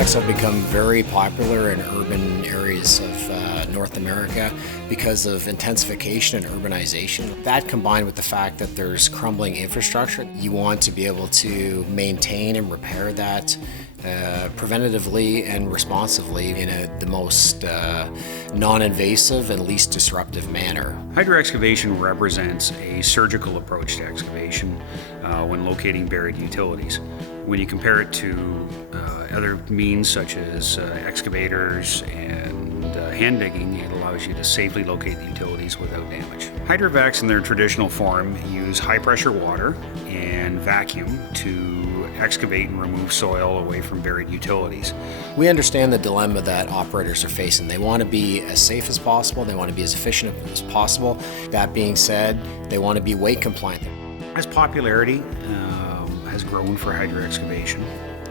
Hydrovacs have become very popular in urban areas of North America because of intensification and urbanization. That combined with the fact that there's crumbling infrastructure, you want to be able to maintain and repair that preventatively and responsively in the most non-invasive and least disruptive manner. Hydro-excavation represents a surgical approach to excavation when locating buried utilities. When you compare it to other means such as excavators and hand digging, it allows you to safely locate the utilities without damage. Hydrovacs in their traditional form use high pressure water and vacuum to excavate and remove soil away from buried utilities. We understand the dilemma that operators are facing. They want to be as safe as possible, they want to be as efficient as possible. That being said, they want to be weight compliant. As popularity has grown for hydro-excavation,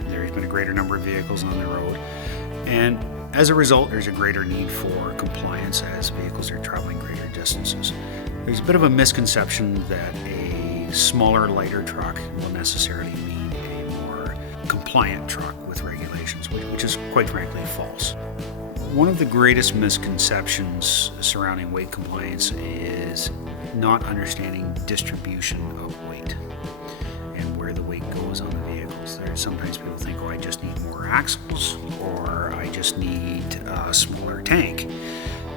there's been a greater number of vehicles on the road, and as a result there's a greater need for compliance as vehicles are traveling greater distances. There's a bit of a misconception that a smaller, lighter truck will necessarily mean a more compliant truck with regulations, which is quite frankly false. One of the greatest misconceptions surrounding weight compliance is not understanding distribution of weight and where the weight goes on the vehicles. Sometimes people think, oh, I just need more axles, or I just need a smaller tank.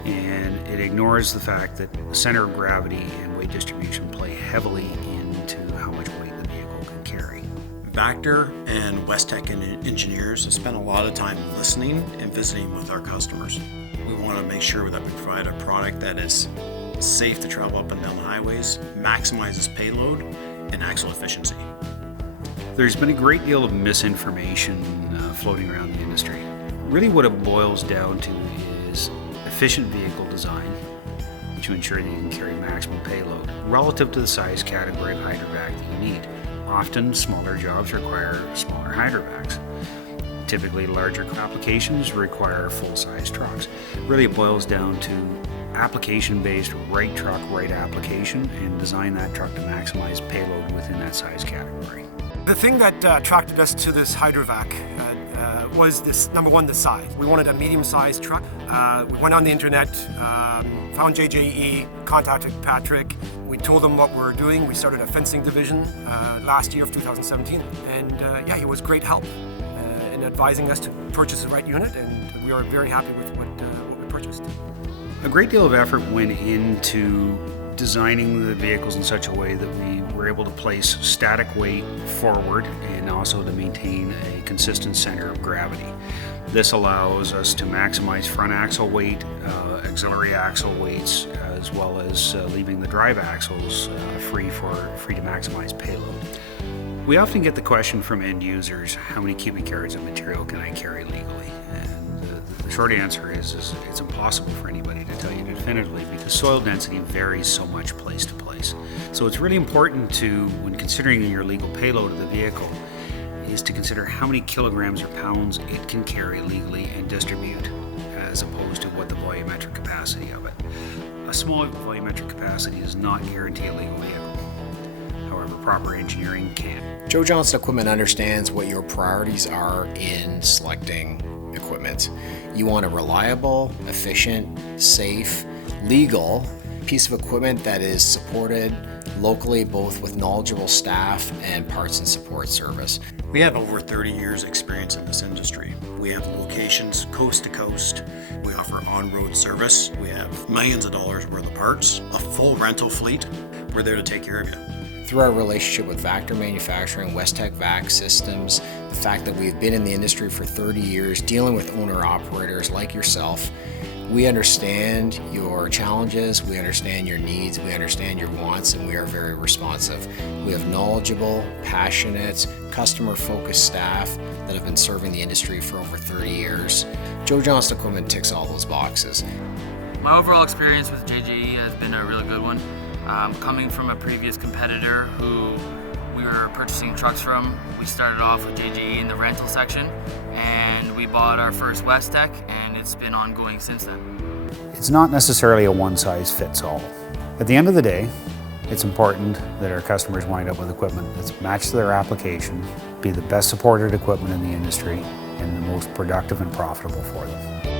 And it ignores the fact that the center of gravity and weight distribution play heavily into how much weight the vehicle can carry. Vactor and Westech engineers have spent a lot of time listening and visiting with our customers. We want to make sure that we provide a product that is safe to travel up and down the highways, maximizes payload and axle efficiency. There's been a great deal of misinformation floating around the industry. Really what it boils down to is efficient vehicle design to ensure that you can carry maximum payload relative to the size category of hydrovac that you need. Often smaller jobs require smaller hydrovacs. Typically larger applications require full-size trucks. Really it boils down to application-based, right truck, right application, and design that truck to maximize payload within that size category. The thing that attracted us to this Hydrovac was this, number one, the size. We wanted a medium-sized truck. We went on the internet, found JJE, contacted Patrick. We told them what we were doing. We started a fencing division last year of 2017. And yeah, it was great help in advising us to purchase the right unit, and we are very happy with what we purchased. A great deal of effort went into designing the vehicles in such a way that we were able to place static weight forward and also to maintain a consistent center of gravity. This allows us to maximize front axle weight, auxiliary axle weights, as well as leaving the drive axles free to maximize payload. We often get the question from end users, how many cubic yards of material can I carry legally? And the short answer is it's impossible for anybody to tell you definitively because soil density varies so much place to place. So it's really important to, when considering your legal payload of the vehicle, is to consider how many kilograms or pounds it can carry legally and distribute, as opposed to what the volumetric capacity of it. A small volumetric capacity does not guarantee a legal vehicle. However, proper engineering can. Joe Johnson Equipment understands what your priorities are in selecting equipment. You want a reliable, efficient, safe, legal piece of equipment that is supported locally, both with knowledgeable staff and parts and support service. We have over 30 years experience in this industry. We have locations coast to coast. We offer on-road service. We have millions of dollars worth of parts, a full rental fleet. We're there to take care of you. Through our relationship with Vactor Manufacturing, Westech Vac Systems, the fact that we've been in the industry for 30 years dealing with owner-operators like yourself, we understand your challenges, we understand your needs, we understand your wants, and we are very responsive. We have knowledgeable, passionate, customer-focused staff that have been serving the industry for over 30 years. Joe Johnson Equipment ticks all those boxes. My overall experience with JJE has been a really good one. Coming from a previous competitor who we were purchasing trucks from, we started off with JJE in the rental section, and we bought our first Westech, and it's been ongoing since then. It's not necessarily a one-size-fits-all. At the end of the day, it's important that our customers wind up with equipment that's matched to their application, be the best supported equipment in the industry, and the most productive and profitable for them.